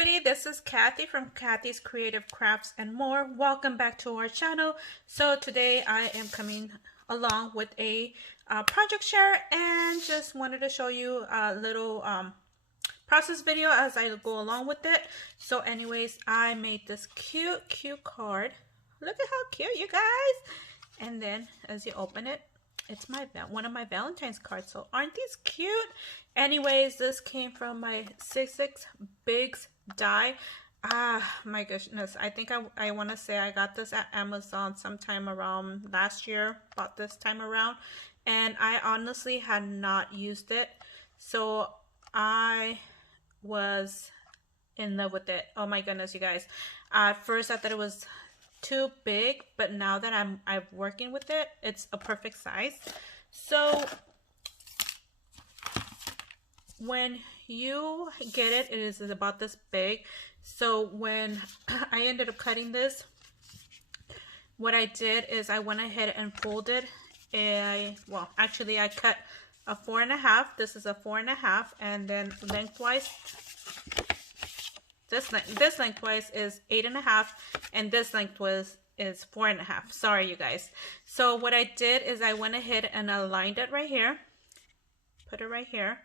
everybody, this is Kathy from Kathy's Creative Crafts and more. Welcome back to our channel. So today I am coming along with a project share and just wanted to show you a little process video as I go along with it. So anyways, I made this cute card. Look at how cute, you guys. And then as you open it, it's one of my Valentine's cards. So aren't these cute? Anyways, this came from my 6 Bigs die. My goodness, I think I want to say I got this at Amazon sometime around last year, about this time around, and I honestly had not used it, to I was in love with it. Oh my goodness, you guys. At first I thought it was too big, but now that I'm working with it, it's a perfect size. So when you get it, it is about this big. So when I ended up cutting this, what I did is I went ahead and folded well, actually I cut a 4.5. This is a 4.5, and then lengthwise, this lengthwise is 8.5, and this lengthwise is 4.5. Sorry, you guys. So what I did is I went ahead and aligned it right here, put it right here,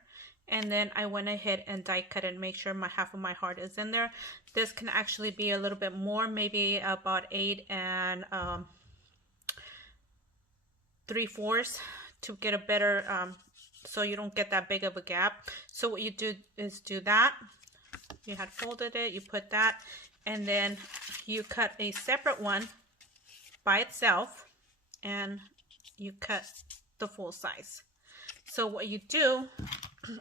and then I went ahead and die cut and make sure half of my heart is in there. This can actually be a little bit more, maybe about 8 3/4 to get a better, so you don't get that big of a gap. So what you do is do that. You had folded it, you put that, and then you cut a separate one by itself, and you cut the full size. So what you do,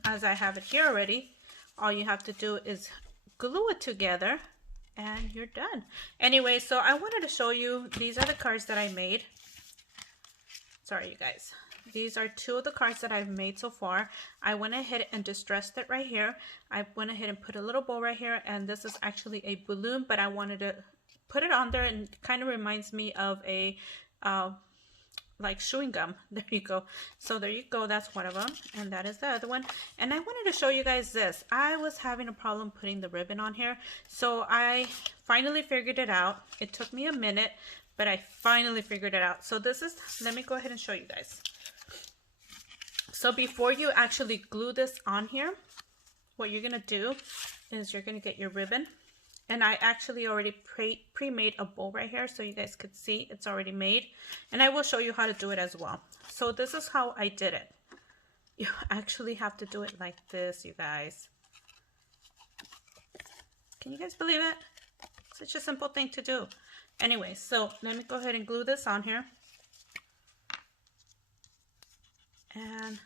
as I have it here already, all you have to do is glue it together and you're done. Anyway, so I wanted to show you, these are the cards that I made. Sorry, you guys. These are 2 of the cards that I've made so far. I went ahead and distressed it right here. I went ahead and put a little bow right here, and this is actually a balloon, but I wanted to put it on there, and it kind of reminds me of a like chewing gum. There you go. So there you go, that's one of them, and that is the other one. And I wanted to show you guys this. I was having a problem putting the ribbon on here, so I finally figured it out. It took me a minute, but I finally figured it out. So this is, let me go ahead and show you guys. So before you actually glue this on here, what you're gonna do is you're gonna get your ribbon, and I actually already pre-made a bow right here, so you guys could see it's already made, and I will show you how to do it as well. So this is how I did it. You actually have to do it like this, you guys. Can you guys believe it? Such a simple thing to do. Anyway, so let me go ahead and glue this on here. And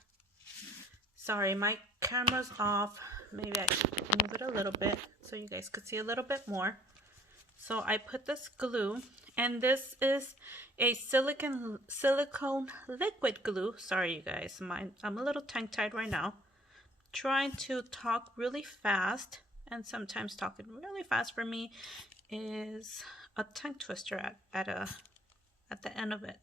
sorry, my camera's off. Maybe I should move it a little bit so you guys could see a little bit more. So I put this glue, and this is a silicone liquid glue. Sorry, you guys, I'm a little tongue-tied right now. Trying to talk really fast, and sometimes talking really fast for me is a tongue twister at the end of it.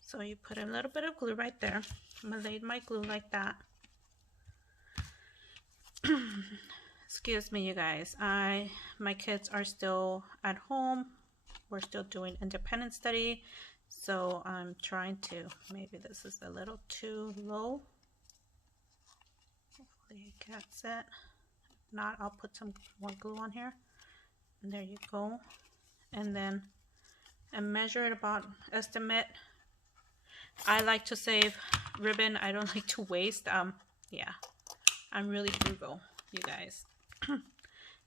So you put a little bit of glue right there. I'm gonna lay my glue like that. Excuse me, you guys. My kids are still at home. We're still doing independent study, so I'm trying to, maybe this is a little too low. Hopefully it gets it. If not, I'll put some more glue on here. And there you go. And then measure it about, estimate. I like to save ribbon. I don't like to waste. Yeah, I'm really frugal, you guys.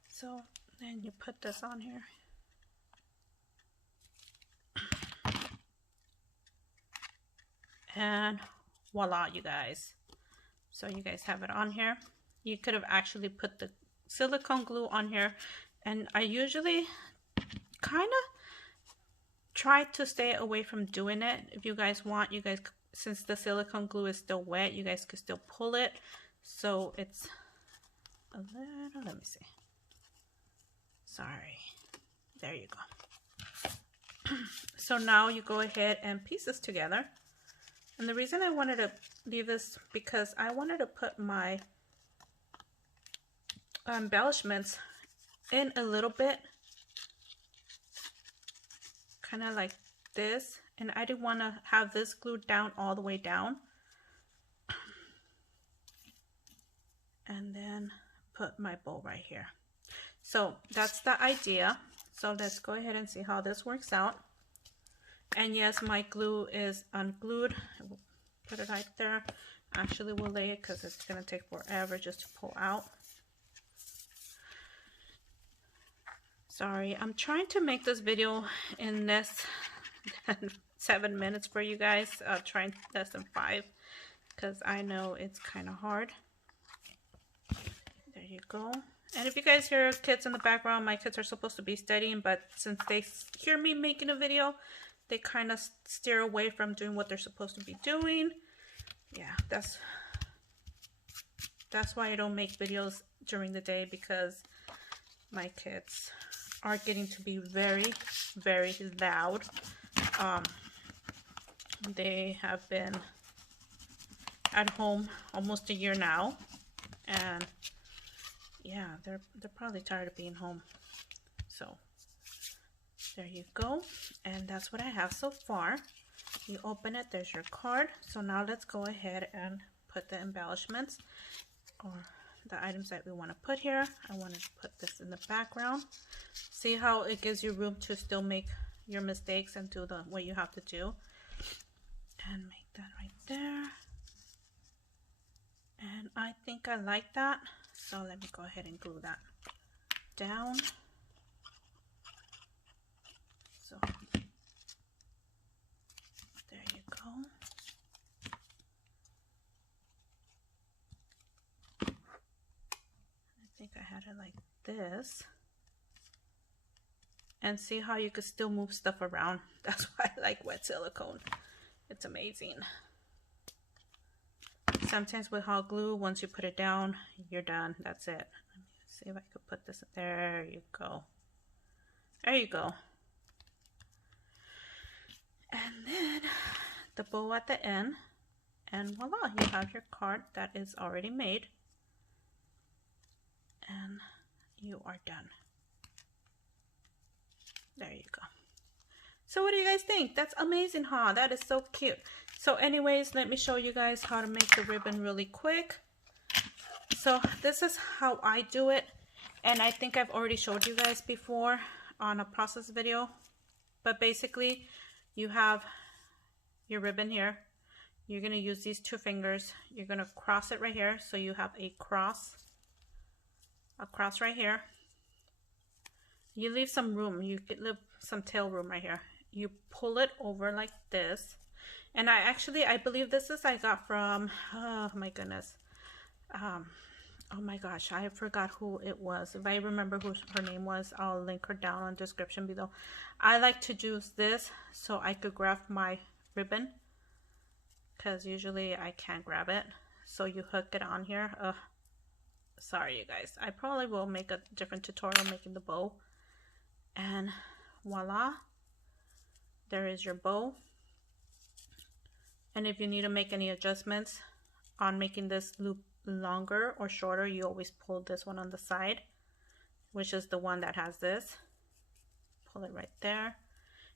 So then you put this on here. And voila, you guys. So you guys have it on here. You could have actually put the silicone glue on here, and I usually kind of try to stay away from doing it. If you guys want, you guys, since the silicone glue is still wet, you guys could still pull it, so it's a little, let me see, sorry, there you go. So now you go ahead and piece this together, and the reason I wanted to leave this, because I wanted to put my embellishments in a little bit, kind of like this, and I didn't want to have this glued down all the way down. And then put my bow right here. So that's the idea. So let's go ahead and see how this works out. And yes, my glue is unglued. Put it right there. Actually, we'll lay it because it's going to take forever just to pull out. Sorry, I'm trying to make this video in less than 7 minutes for you guys. Trying less than 5 because I know it's kind of hard. There you go. And if you guys hear kids in the background, my kids are supposed to be studying, but since they hear me making a video, they kind of steer away from doing what they're supposed to be doing. Yeah, that's why I don't make videos during the day, because my kids are getting to be very, very loud. They have been at home almost a year now, and yeah, they're probably tired of being home. So there you go, and that's what I have so far. You open it, there's your card. So now let's go ahead and put the embellishments, or the items that we want to put here. I want to put this in the background. See how it gives you room to still make your mistakes and do what you have to do. And make that right there. And I think I like that. So let me go ahead and glue that down. So there you go. I think I had it like this. And see how you could still move stuff around. That's why I like wet silicone. It's amazing. Sometimes with hot glue, once you put it down, you're done. That's it. Let me see if I could put this. There you go. There you go. And then the bow at the end. And voila, you have your card that is already made. And you are done. There you go. So what do you guys think? That's amazing, huh? That is so cute. So anyways, let me show you guys how to make the ribbon really quick. So this is how I do it. And I think I've already showed you guys before on a process video. But basically, you have your ribbon here. You're going to use these 2 fingers. You're going to cross it right here. So you have a cross right here. You leave some room. You could leave some tail room right here. You pull it over like this. And I believe this is I got from, oh my goodness. Oh my gosh, I forgot who it was. If I remember who her name was, I'll link her down on the description below. I like to use this so I could grab my ribbon, because usually I can't grab it. So you hook it on here. Sorry you guys. I probably will make a different tutorial making the bow. And voila, there is your bow. And if you need to make any adjustments on making this loop longer or shorter, you always pull this one on the side, which is the one that has this. Pull it right there.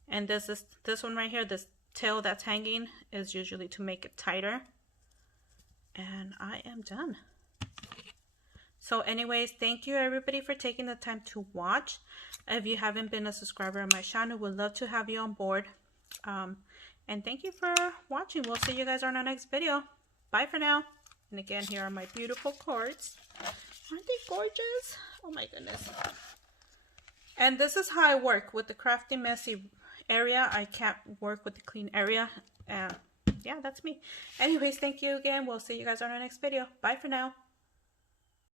And this one right here, this tail that's hanging, is usually to make it tighter. And I am done. So anyways, thank you everybody for taking the time to watch. If you haven't been a subscriber on my channel, we'd love to have you on board. And thank you for watching. We'll see you guys on our next video. Bye for now. And again, here are my beautiful cards. Aren't they gorgeous? Oh my goodness. And this is how I work with the crafty messy area. I can't work with the clean area. And yeah, that's me. Anyways, thank you again. We'll see you guys on our next video. Bye for now.